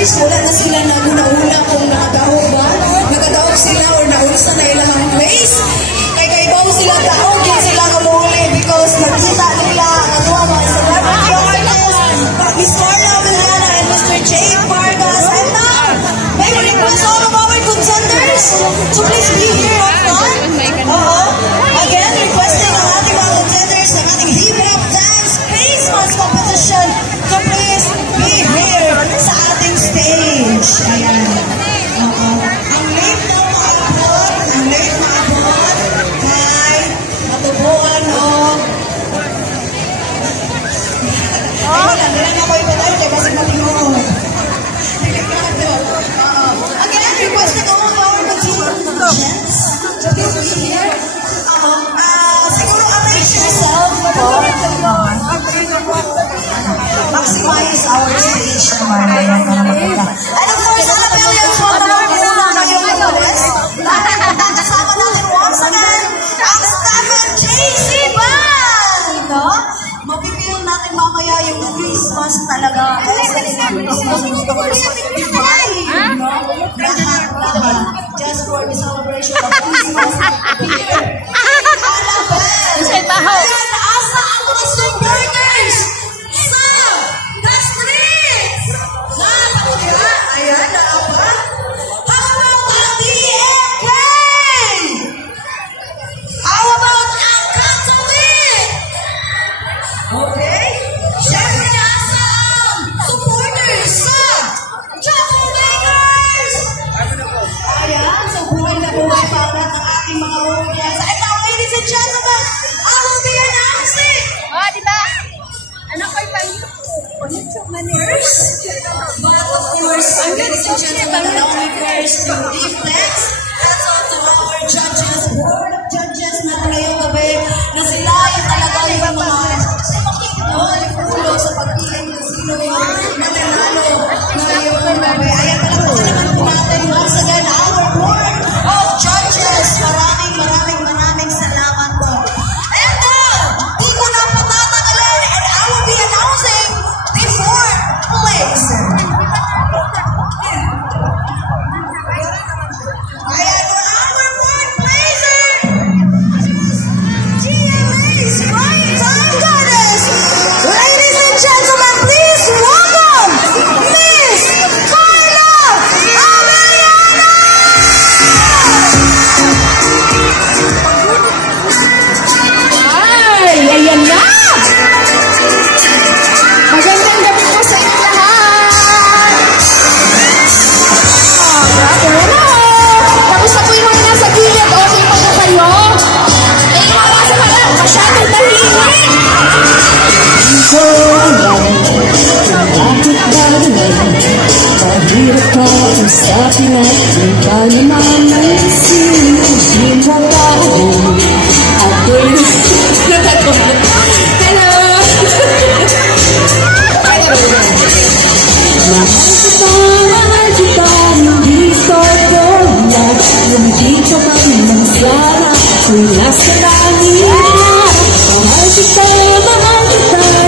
guys, wala na sila naguna-una kung nakadaog ba. Nakadaog sila or naunsa na ilang place. Kaya ibaw sila daog, yun sila kamuli because nakita nila ang mga celebrity artists, Miss Carla Milana and Mr. Jay Vargas. And now, may request all of our contenders to please be here on front. Again, requesting ang ating mga contenders ng ating hip-hop dance Christmas competition to please be here sa ating stage. Ayan. Ang late na maabot, kay matubuan o ayun, hindi na ako ipatay kaya kasi matingoon. Again, requesting all of our contenders to please be here. Siguro arrange yourself. Maximize our stage naman. And of course, Annabellians, welcome muna na yung Maloles. Kasama natin once again, ang Stefan JC Band! Mapipil natin mamaya yung Christmas talaga. Lahat. Just for the celebration of Christmas. Ayan, asa ang mga supporters sa The Streets? Ayan, naapa. How about ang DMK? How about ang Catholic? Okay. Siyempre, asa ang supporters sa Troublemakers? Ayan, so buhay na buhay pa ang ating mga warriors. And now, ladies and gentlemen, I will be announcing. Diba? Ano kayo pa YouTube man first, but of course, ladies and gentlemen, allow me first to give thanks. That's all to our judges, board of judges na ngayong gabi, na sila yung talaga yung mga ulo sa pagpiling ng sino yung nananalo ngayong gabi. Ayan, talaga naman po natin once again our board of judges. Maraming salamat po. And now, di ko na patatagalin and I will be announcing the fourth place. Ayan, for our fourth placer, GMA's Right Time Goddess. Ladies and gentlemen, please welcome Miss Carla Ameliana! Ayan na! Magandang gabi po sa inyo lahat! Hello! Tapos na po yung mga nasa gilid. Okay po na kayo? Eh, iwawasan ka lang. Masyadong tahimik! Ikaw lang, bakit ba naman? Pahirap ka kung sa pinatin ka naman ay sinushin mo tayo. Ako'y Hello! mahal kita, hindi sordo na. Hindi ka pa naman sana kung nasa langit na. Mahal kita,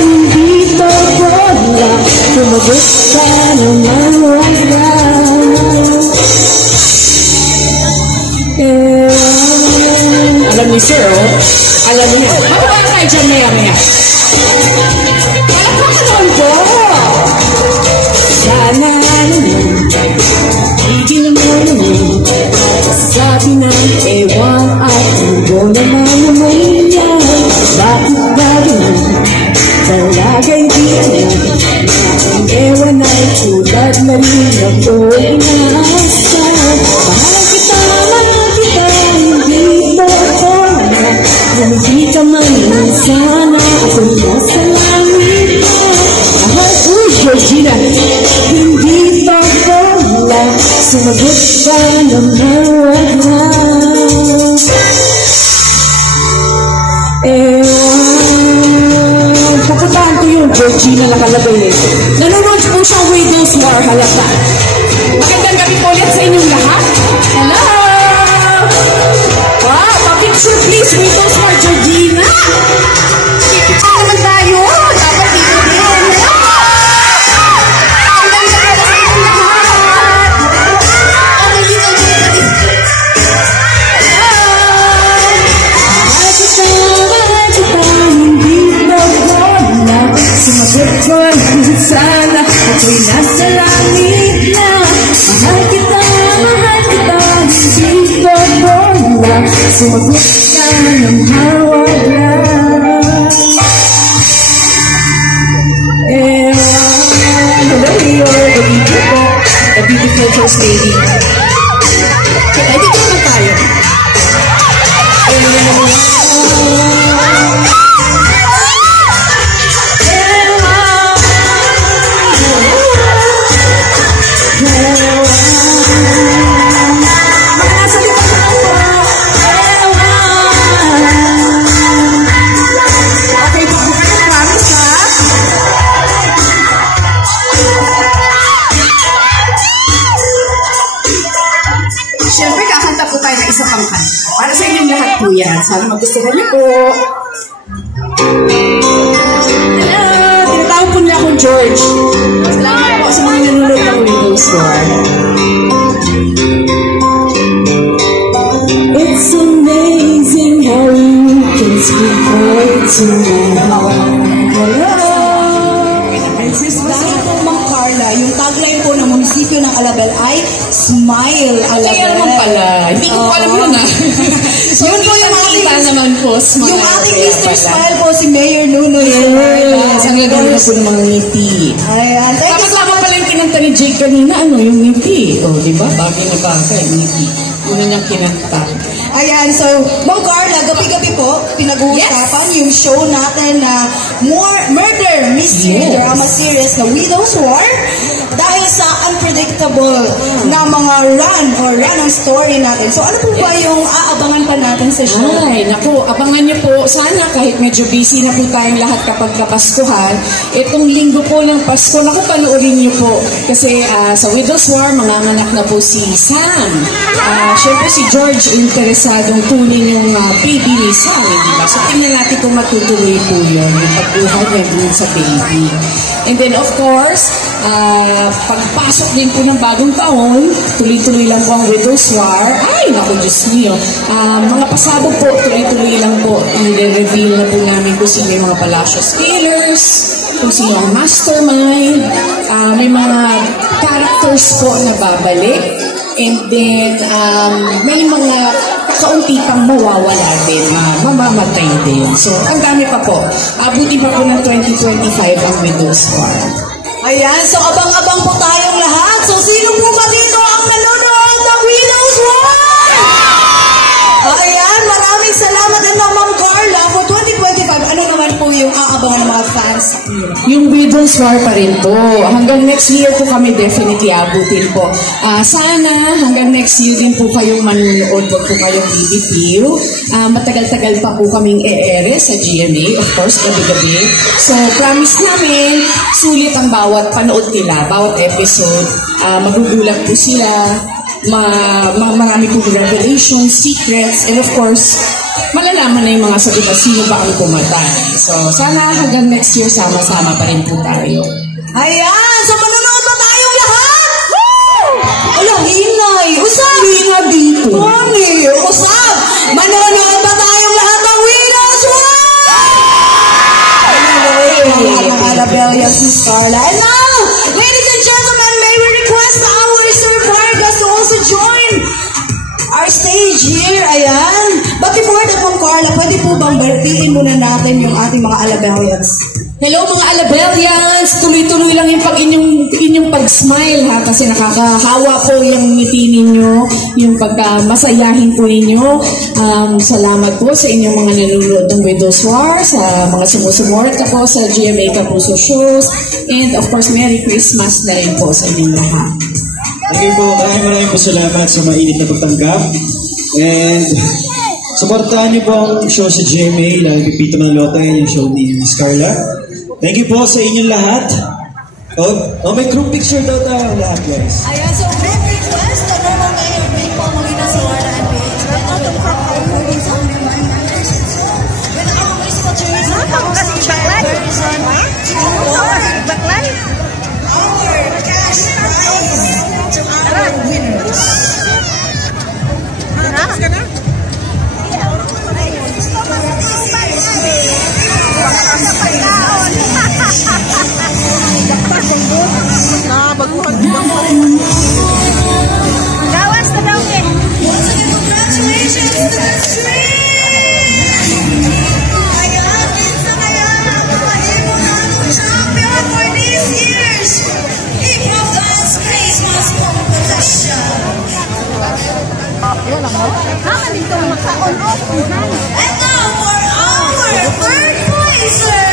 hindi sordo na. Tumagot ka naman wala. Alam niyo, sir, alam niyo. Mababaan tayo dyan maya-maya. Palakpakan ko! Sana naman, tigil mo naman. Sabi ng ewan at tubo naman naman yan. Bakit ba naman, talaga'y di alam. Ang ewan ay tulad na rin ako inaasa. Mahal kita, hindi mo ako na. Hindi ka man sana, ako nasa langit na. Mahal ko, Georgina, hindi pa wala. Sumagot ka naman wala. Kapuntahan ko yung Georgina nakalagay nito. Nanonood po siya Widow's War halata. Magandang gabi po ulit sa inyong lahat. Hello! Wow, pa-picture please, Widow's War Georgina! Picture naman tayo! Dapat dito din. Ang ganda sa inyong lahat. langit na mahal kita, hindi ko bola. Sumagot ka ng hawag lang. Hello, you're the beautiful first lady. Ay, dito naman tayo. Siyempre, kakanta po tayo ng isa pang kanta. Para sa inyong lahat po yan. Sana magustuhan niyo po. Hello! Tinatawag po niya akong George. Salamat po sa mga nanonood ng Windows War. It's amazing how you can speak right to my heart. Hello! Dahil po, Ma'am Carla, yung tagline po ng munisipyo ng Alabel ay Smile Alabel. Kaya naman pala. Hindi ko alam yun ah. So, yun po yung ating naman po. Smile. Yung ating Mr. Smile po, si Mayor Nuno. Yes! Ang gagawin na po ng mga ngiti. Ayan. Thank you so Tama much. pala yung kinanta ni Jake kanina, yung ngiti. O, diba? Bagay na bagay, ngiti. Una niyang kinanta. Ayan, so, Ma'am Carla, gabi-gabi po, pinag-uusapan yung show natin na Murder Mystery Yes. Drama Series na Widow's War dahil sa unpredictable na mga run ng story natin. So, ano po ba yung aabangan pa natin sa show? Ay, naku, abangan niyo po. Sana kahit medyo busy na po tayong lahat kapag kapaskuhan, itong linggo po ng Pasko, naku, panoorin niyo po. Kasi sa Widow's War, manganganak na po si Sam. Siyempre si George, interesadong tunin yung baby ni Sam, di ba? So, tingnan natin kung matutuloy po yun, yung pagbuhay niya dun sa baby. And then, of course, pagpasok din po ng bagong taon, tuloy-tuloy lang po ang Widow's War. Ay, naku, Diyos niyo. Mga pasabog po, tuloy-tuloy lang po. I-reveal na po namin kung sino yung mga Palacios Killers, kung sino ang mastermind. May mga characters po na babalik. And then, may mga kaunti pang mawawala din, mamamatay din. So, ang dami pa po. Abuti pa po ng 2025 ang Widow's War. Ayan, so abang-abang po tayong lahat. So, sino po ba dito ang nanonood ng Widow's War? Ayan, maraming salamat din Ma'am Carla for 2025. Ano naman po yung aabangan ng mga fans? Yung Widow's War pa rin po. Hanggang next year po kami definitely abutin po. Sana hanggang next year din po kayong manunood. Huwag po kayong BBQ. Matagal-tagal pa po kaming e-ere sa GMA. Of course, gabi-gabi. So, promise namin, sulit ang bawat panood nila, bawat episode. Magugulat po sila. Marami pong revelations, secrets, and of course, malalaman na yung mga sagot sino ba ang pumatay. So, sana hanggang next year, sama-sama pa rin po tayo. Ayan, so manonood ba tayong lahat? Alang hinay, usap! Hina dito. Mami, usap! Manonood ba tayong lahat ng Widow's War? Lahat ng Alabelians ni Carla. And now, ladies and gentlemen, may we request our Sir Vargas to also join our stage here. Ayan. But before that, Ma'am Carla, pwede po bang batiin muna natin yung ating mga Alabelians? Hello mga Alabelians! Tuloy-tuloy lang yung inyong pag-smile ha, kasi nakakahawa po yung ngiti ninyo, yung pagka-masayahin po ninyo. Salamat po sa inyong mga nanonood ng Widow's War, sa mga sumusumorta po sa GMA Kapuso shows, and of course, Merry Christmas na rin po sa inyong lahat. Thank you po. Maraming po salamat sa mainit na pagtanggap. And supportahan niyo po ang show sa GMA, lalo Pipito Manlota, yung show ni Miss Carla. Thank you po sa inyong lahat. May group picture daw tayo lahat, guys. Ayan, so group request na normal ngayon, may pamangina sa Wala NPH. But out of our movies on the reminders. With our municipal tourism council chairperson, our cash prize to our winners. Baguhan Gawas na daw eh. Once again, congratulations to the stream! Ayan, minsan kaya nakahimo na ang champion for this year's Hip-Hop Dance Christmas Competition. Haman dito maka-on-off. And now for our third placer!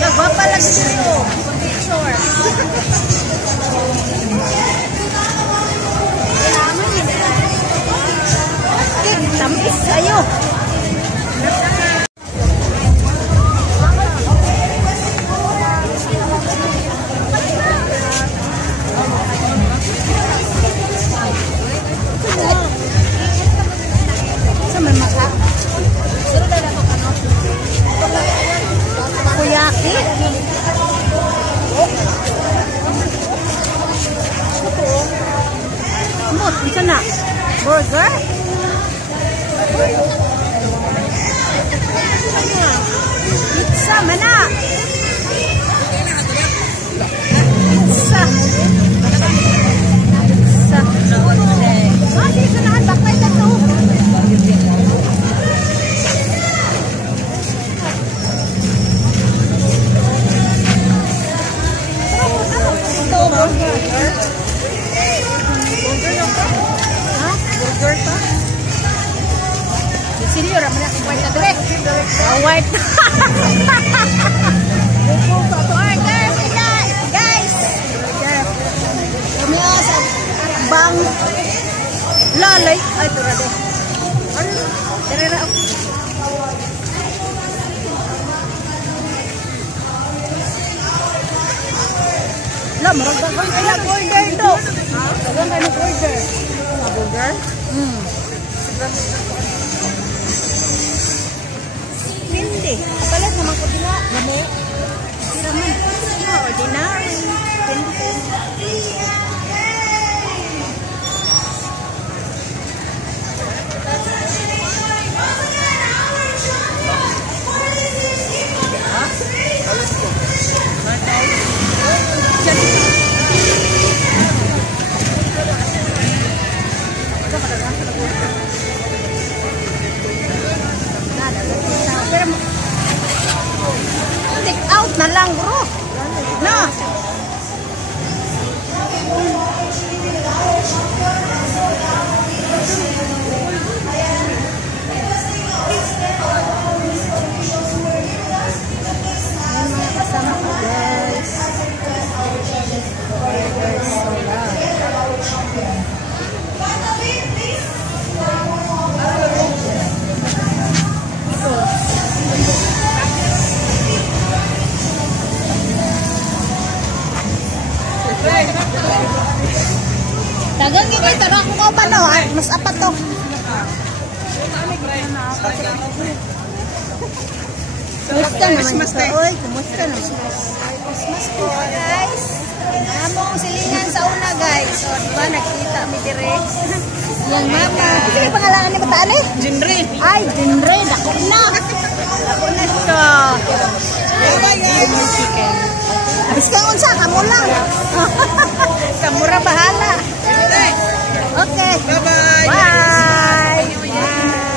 Nagwapa lang dito. Picture. Tamis sa'yo. Sa may maka. Kuyaki. Mut, bisa na. Burger. Pizza, mana? Pizza. Pizza. Ah, di ka na. Bakit na to? Burger to? Silyo, ramai nak white na dire. White. Burger sila, guys. Kami sa bang lalay. Ay, ito na din. Dire na ako. Lah, maragdagan sila burger do. Dagan kayo ng burger. Burger? Hindi. Kapalit naman ko din nga. Lami. Hindi naman. Ordinary. Hindi. Take out na lang, bro. No. Kasama ko, guys. Dagang nga kayo, tara ko ba no? Mas apat to. Kumusta naman ito? Oy, kumusta naman? Christmas po, guys. Amo ang silingan sa una, guys. O, diba, nakita mi direct. Yang mama. Ito yung pangalangan ni Batali? Jinre. Ay, Jinre. Dako na. Dako na ito. Chicken. Abis ka unsa, kamu lang. Kamura bahala. Okay. Bye-bye. Bye. Bye.